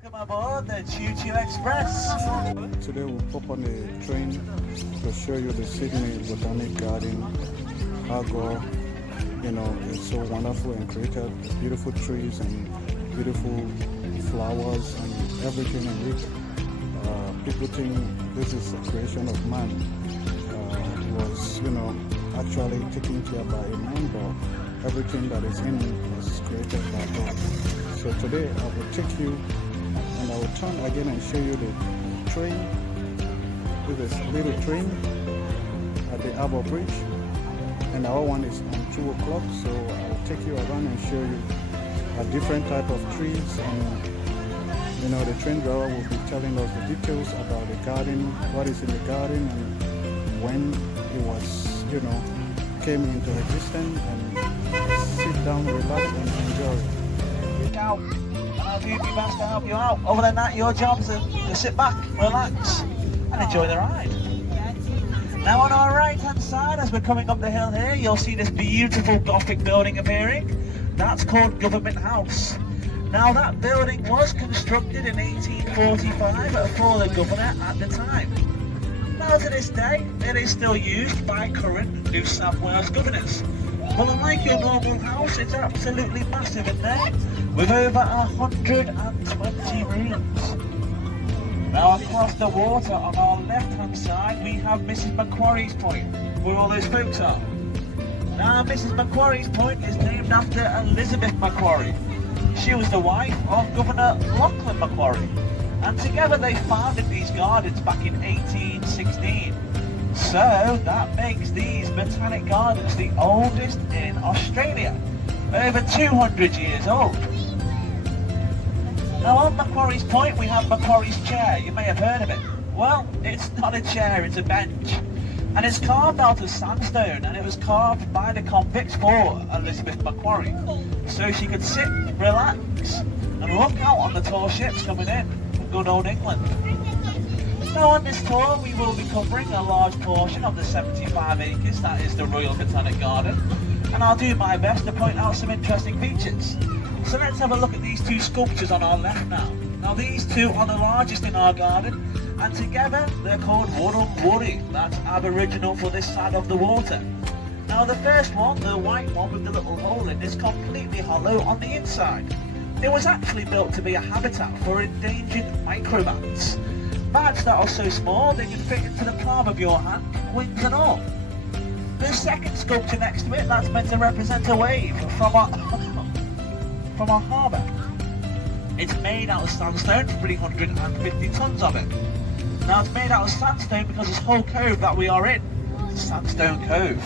Welcome aboard the Choo Choo Express. Today we'll pop on a train to show you the Sydney Botanic Garden. How it's so wonderful and created beautiful trees and beautiful flowers and everything in it. People think this is a creation of man. It was, actually taken care by a man, but everything that is in it was created by God. So today I will take you and I will turn again and show you the train. This is a little train at the Harbour Bridge, and our one is on 2 o'clock. So I will take you around and show you a different type of trees, and the train driver will be telling us the details about the garden, what is in the garden, and when it was, came into existence. And sit down, relax, and enjoy. Out. I'll do my best to help you out. Other than that, your job is to sit back, relax, and enjoy the ride. Now on our right hand side, as we're coming up the hill here, you'll see this beautiful Gothic building appearing. That's called Government House. Now that building was constructed in 1845 for the governor at the time. Now to this day, it is still used by current New South Wales governors. Well, unlike your normal house, it's absolutely massive in there, with over 120 rooms. Now across the water on our left hand side, we have Mrs Macquarie's Point, where all those folks are. Now Mrs Macquarie's Point is named after Elizabeth Macquarie. She was the wife of Governor Lachlan Macquarie, and together they founded these gardens back in 1816. So that makes these botanic gardens the oldest in Australia, over 200 years old. Now on Macquarie's Point we have Macquarie's Chair. You may have heard of it. Well, it's not a chair, it's a bench. And it's carved out of sandstone, and it was carved by the convicts for Elizabeth Macquarie, so she could sit, relax, and look out on the tall ships coming in from good old England. Now on this tour we will be covering a large portion of the 75 acres that is the Royal Botanic Garden, and I'll do my best to point out some interesting features. So let's have a look at these two sculptures on our left now. Now these two are the largest in our garden, and together they're called Wurrumbwurri. That's Aboriginal for this side of the water. Now the first one, the white one with the little hole in, is completely hollow on the inside. It was actually built to be a habitat for endangered microbats. Bats that are so small they can fit into the palm of your hand, wings and all. The second sculpture next to it, that's meant to represent a wave from our harbour. It's made out of sandstone, 350 tons of it. Now it's made out of sandstone because this whole cove that we are in is Sandstone Cove.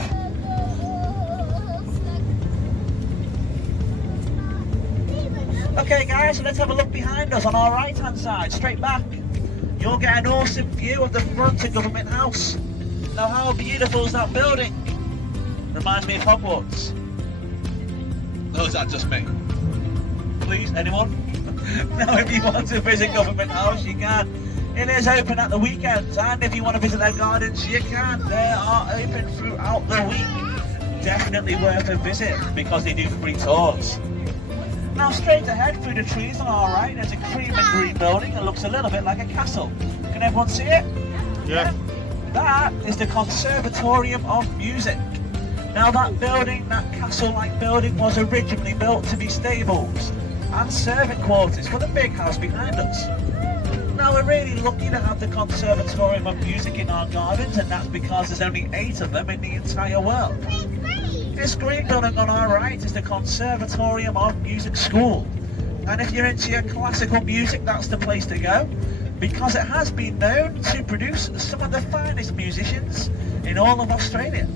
Okay guys, so let's have a look behind us on our right hand side, straight back. You'll get an awesome view of the front of Government House. Now how beautiful is that building? Reminds me of Hogwarts. Or is that just me? Please, anyone? Now if you want to visit Government House, you can. It is open at the weekends, and if you want to visit their gardens, you can. They are open throughout the week. Definitely worth a visit because they do free tours. Now straight ahead through the trees on our right, there's a cream and green building that looks a little bit like a castle. Can everyone see it? Yeah. That is the Conservatorium of Music. Now that building, that castle-like building, was originally built to be stables and servant quarters for the big house behind us. Now we're really lucky to have the Conservatorium of Music in our gardens, and that's because there's only 8 of them in the entire world. This green building on our right is the Conservatorium of Music School, and if you're into your classical music, that's the place to go, because it has been known to produce some of the finest musicians in all of Australia.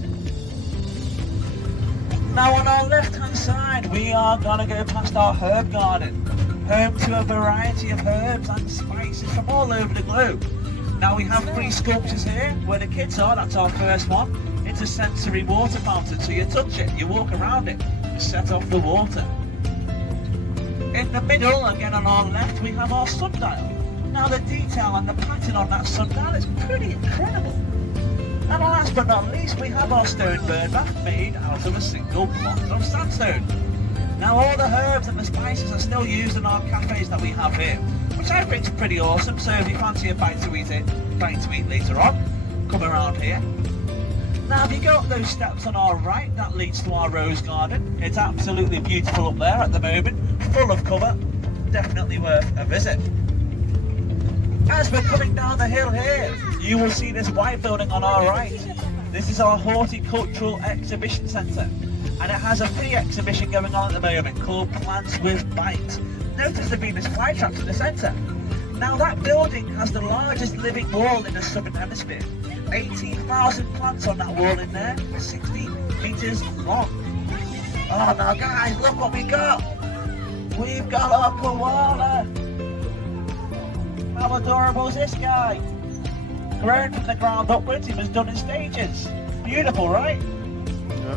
Now on our left hand side we are going to go past our herb garden, home to a variety of herbs and spices from all over the globe. Now we have 3 sculptures here where the kids are. That's our first one. It's a sensory water fountain, so you touch it, you walk around it, you set off the water. In the middle, again on our left, we have our sundial. Now the detail and the pattern on that sundial is pretty incredible. And last but not least, we have our stone bird bath made out of a single block of sandstone. Now all the herbs and the spices are still used in our cafes that we have here, which which I think is pretty awesome. So if you fancy a bite to eat later on, come around here. Now if you go up those steps on our right, that leads to our rose garden. It's absolutely beautiful up there at the moment, full of cover, definitely worth a visit. As we're coming down the hill here, you will see this white building on our right. This is our horticultural exhibition centre, and it has a free exhibition going on at the moment called Plants with Bite. Notice the Venus flytraps in the centre. Now that building has the largest living wall in the southern hemisphere. 18,000 plants on that wall in there, 60 metres long. Oh now guys, look what we got! We've got our koala! How adorable is this guy? Grown from the ground upwards, he was done in stages. Beautiful, right? Yeah.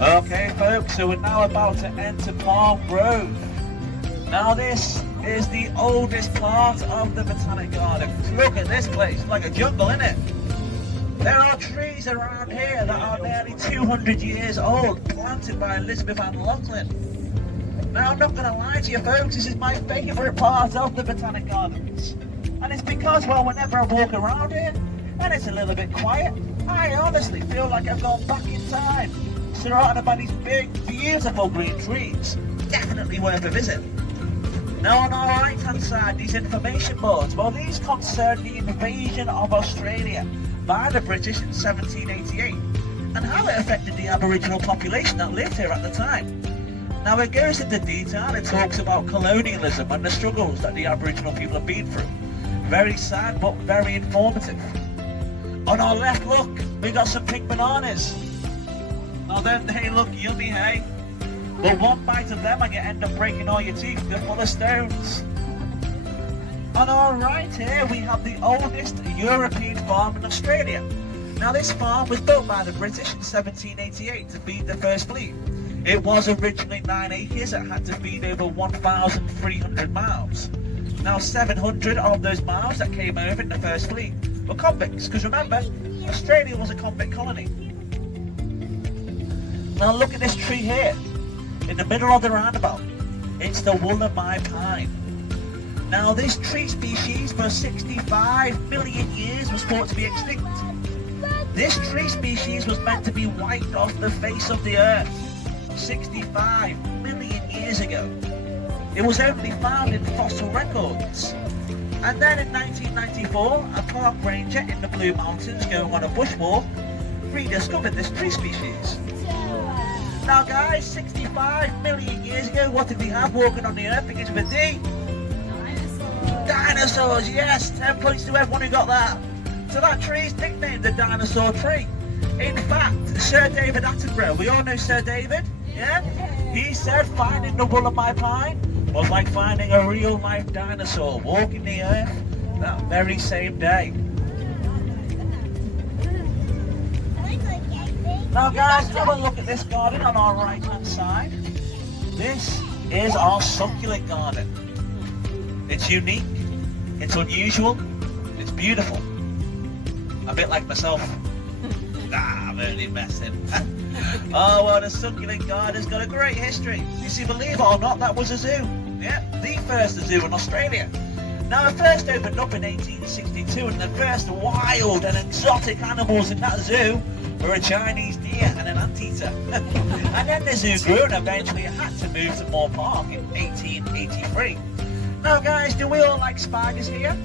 Okay folks, so we're now about to enter Palm Grove. Now this is the oldest part of the Botanic Gardens. Look at this place, it's like a jungle, isn't it? There are trees around here that are nearly 200 years old, planted by Elizabeth Ann Loughlin. Now I'm not going to lie to you folks, this is my favourite part of the Botanic Gardens. And it's because, well, whenever I walk around here, and it's a little bit quiet, I honestly feel like I've gone back in time. Surrounded by these big, beautiful green trees. Definitely worth a visit. Now on our right hand side, these information boards, well these concern the invasion of Australia by the British in 1788 and how it affected the Aboriginal population that lived here at the time. Now it goes into detail, it talks about colonialism and the struggles that the Aboriginal people have been through. Very sad but very informative. On our left, look, we got some pink bananas. Now then, they look yummy, hey? But one bite of them and you end up breaking all your teeth, they're full of stones. On our right here, we have the oldest European farm in Australia. Now this farm was built by the British in 1788 to feed the First Fleet. It was originally 9 acres, it had to feed over 1,300 mouths. Now 700 of those mouths that came over in the First Fleet were convicts, because remember, Australia was a convict colony. Now look at this tree here. In the middle of the roundabout, it's the Wollemi pine. Now this tree species for 65 million years was thought to be extinct. This tree species was meant to be wiped off the face of the earth 65 million years ago. It was only found in fossil records. And then in 1994, a park ranger in the Blue Mountains going on a bushwalk rediscovered this tree species. Now guys, 65 million years ago, what did we have walking on the earth? Begins with a D. Dinosaurs, yes, 10 points to everyone who got that. So that tree is nicknamed the dinosaur tree. In fact, Sir David Attenborough, we all know Sir David, yeah? He said finding the Wollemi pine was like finding a real life dinosaur walking the earth that very same day. Now guys, have a look at this garden on our right hand side. This is our succulent garden. It's unique, it's unusual, it's beautiful. A bit like myself. Nah, I'm only messing. Oh well, the succulent garden's got a great history. You see, believe it or not, that was a zoo. Yeah, the first zoo in Australia. Now it first opened up in 1862 and the first wild and exotic animals in that zoo were a Chinese deer and an anteater. And then the zoo grew and eventually it had to move to Moore Park in 1883. Now guys, do we all like spiders here?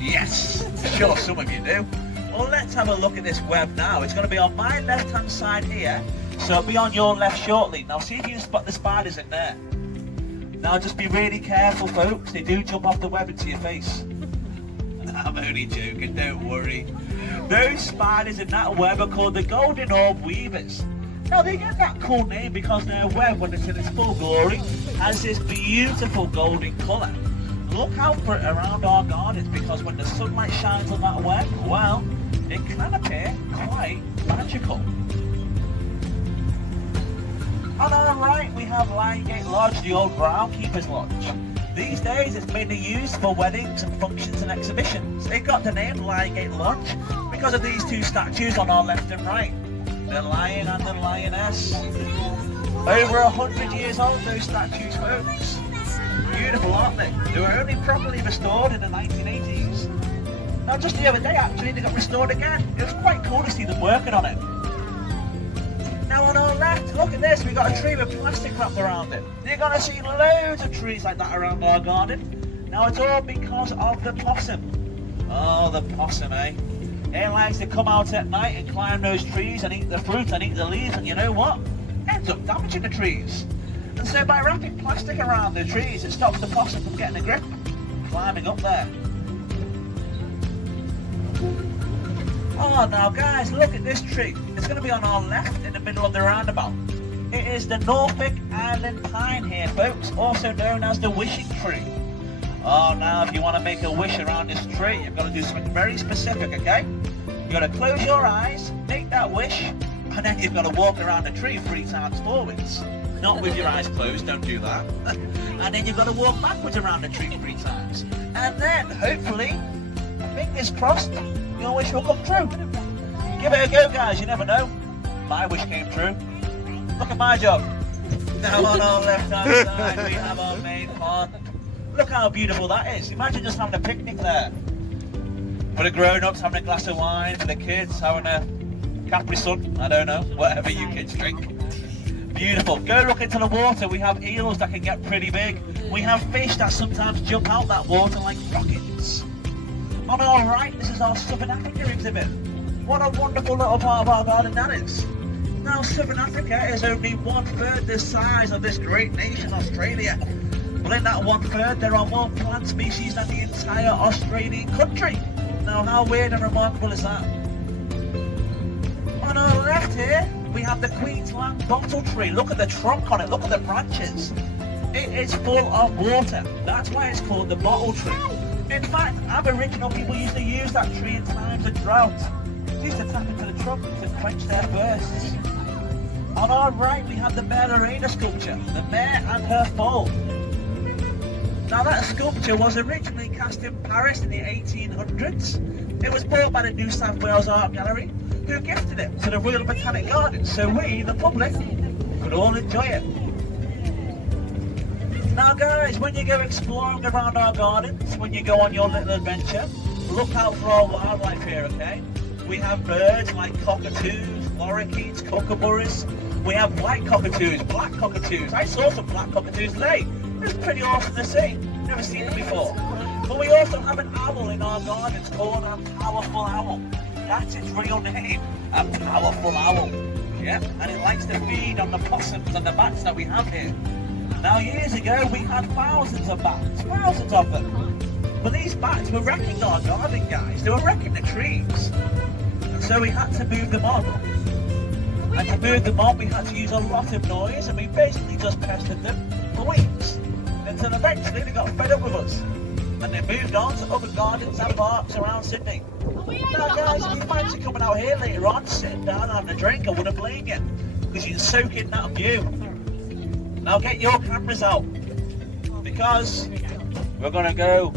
Yes, sure some of you do. Well, let's have a look at this web now. It's going to be on my left hand side here, so it'll be on your left shortly. Now see if you can spot the spiders in there. Now just be really careful folks, they do jump off the web into your face. I'm only joking, don't worry. Those spiders in that web are called the golden orb weavers. Now they get that cool name because their web, when it's in its full glory, has this beautiful golden colour. Look out for it around our gardens because when the sunlight shines on that web, well, it can appear quite magical. On our right we have Liongate Lodge, the old groundkeeper's lodge. These days it's mainly used for weddings and functions and exhibitions. It got the name Liongate Lodge because of these two statues on our left and right. The lion and the lioness. Over 100 years old, those statues, folks. Beautiful, aren't they? They were only properly restored in the 1980s. Now, just the other day, actually, they got restored again. It was quite cool to see them working on it. Now, on our left, look at this. We've got a tree with plastic wrapped around it. You're going to see loads of trees like that around our garden. Now, it's all because of the possum. Oh, the possum, eh? It likes to come out at night and climb those trees and eat the fruit and eat the leaves, and you know what? Ends up damaging the trees. And so by wrapping plastic around the trees, it stops the possum from getting a grip, climbing up there. Oh, now guys, look at this tree. It's going to be on our left in the middle of the roundabout. It is the Norfolk Island pine here, folks, also known as the wishing tree. Oh, now if you want to make a wish around this tree, you've got to do something very specific, okay? You've got to close your eyes, make that wish, and then you've got to walk around the tree 3 times forwards. Not with your eyes closed, don't do that. And then you've got to walk backwards around the tree 3 times. And then, hopefully, fingers crossed, your wish will come true. Give it a go, guys, you never know. My wish came true. Look at my job. Now on our left-hand side, we have our main pond. Look how beautiful that is. Imagine just having a picnic there. For the grown-ups, having a glass of wine. For the kids, having a Capri Sun. I don't know, whatever you kids drink. Beautiful. Go look into the water. We have eels that can get pretty big. We have fish that sometimes jump out that water like rockets. On our right, this is our Southern Africa exhibit. What a wonderful little part of our garden that is. Now, Southern Africa is only 1/3 the size of this great nation, Australia. But in that 1/3, there are more plant species than the entire Australian country. Now, how weird and remarkable is that? On our left here, we have the Queensland bottle tree. Look at the trunk on it, look at the branches. It is full of water. That's why it's called the bottle tree. In fact, Aboriginal people used to use that tree in times of drought. They used to tap into the trunk to quench their thirsts. On our right, we have the Mare Arena sculpture, the mare and her foal. Now that sculpture was originally cast in Paris in the 1800s. It was bought by the New South Wales Art Gallery, who gifted it to the Royal Botanic Gardens, so we, the public, could all enjoy it. Now guys, when you go exploring around our gardens, when you go on your little adventure, look out for our wildlife here, okay? We have birds like cockatoos, lorikeets, kookaburras. We have white cockatoos, black cockatoos. I saw some black cockatoos today. It was pretty awesome to see. Never seen it before. But we also have an owl in our gardens called a powerful owl. That's its real name, a powerful owl. Yeah, and it likes to feed on the possums and the bats that we have here. Now years ago we had thousands of bats, thousands of them. But these bats were wrecking our garden, guys. They were wrecking the trees. And so we had to move them on. And to move them on we had to use a lot of noise, and we basically just pestered them for weeks. Until eventually they got fed up with us. And they moved on to other gardens and parks around Sydney. Now guys, if you fancy coming out here later on, sitting down and having a drink, I wouldn't blame you. Because you can soak in that view. Now get your cameras out. Because we're going to go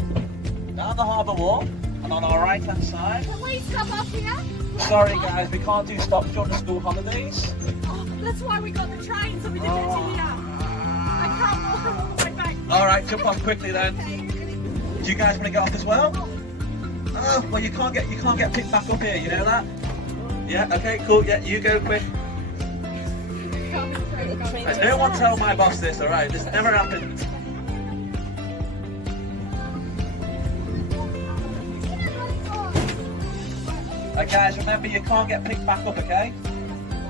down the harbour wall, and on our right hand side. Can we stop off here? Sorry guys, we can't do stops during the school holidays. Oh, that's why we got the train, so we didn't get in here. I can't walk all the way back. Alright, jump off quickly then. Do you guys want to get off as well? Oh, well you can't get picked back up here, you know that? Yeah, okay, cool, yeah, you go quick. And no one tell my boss this, alright? This never happened. Guys, remember you can't get picked back up, okay?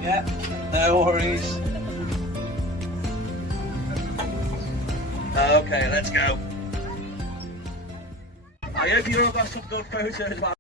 Yeah, no worries. Okay, let's go. I hope you all got some good photos.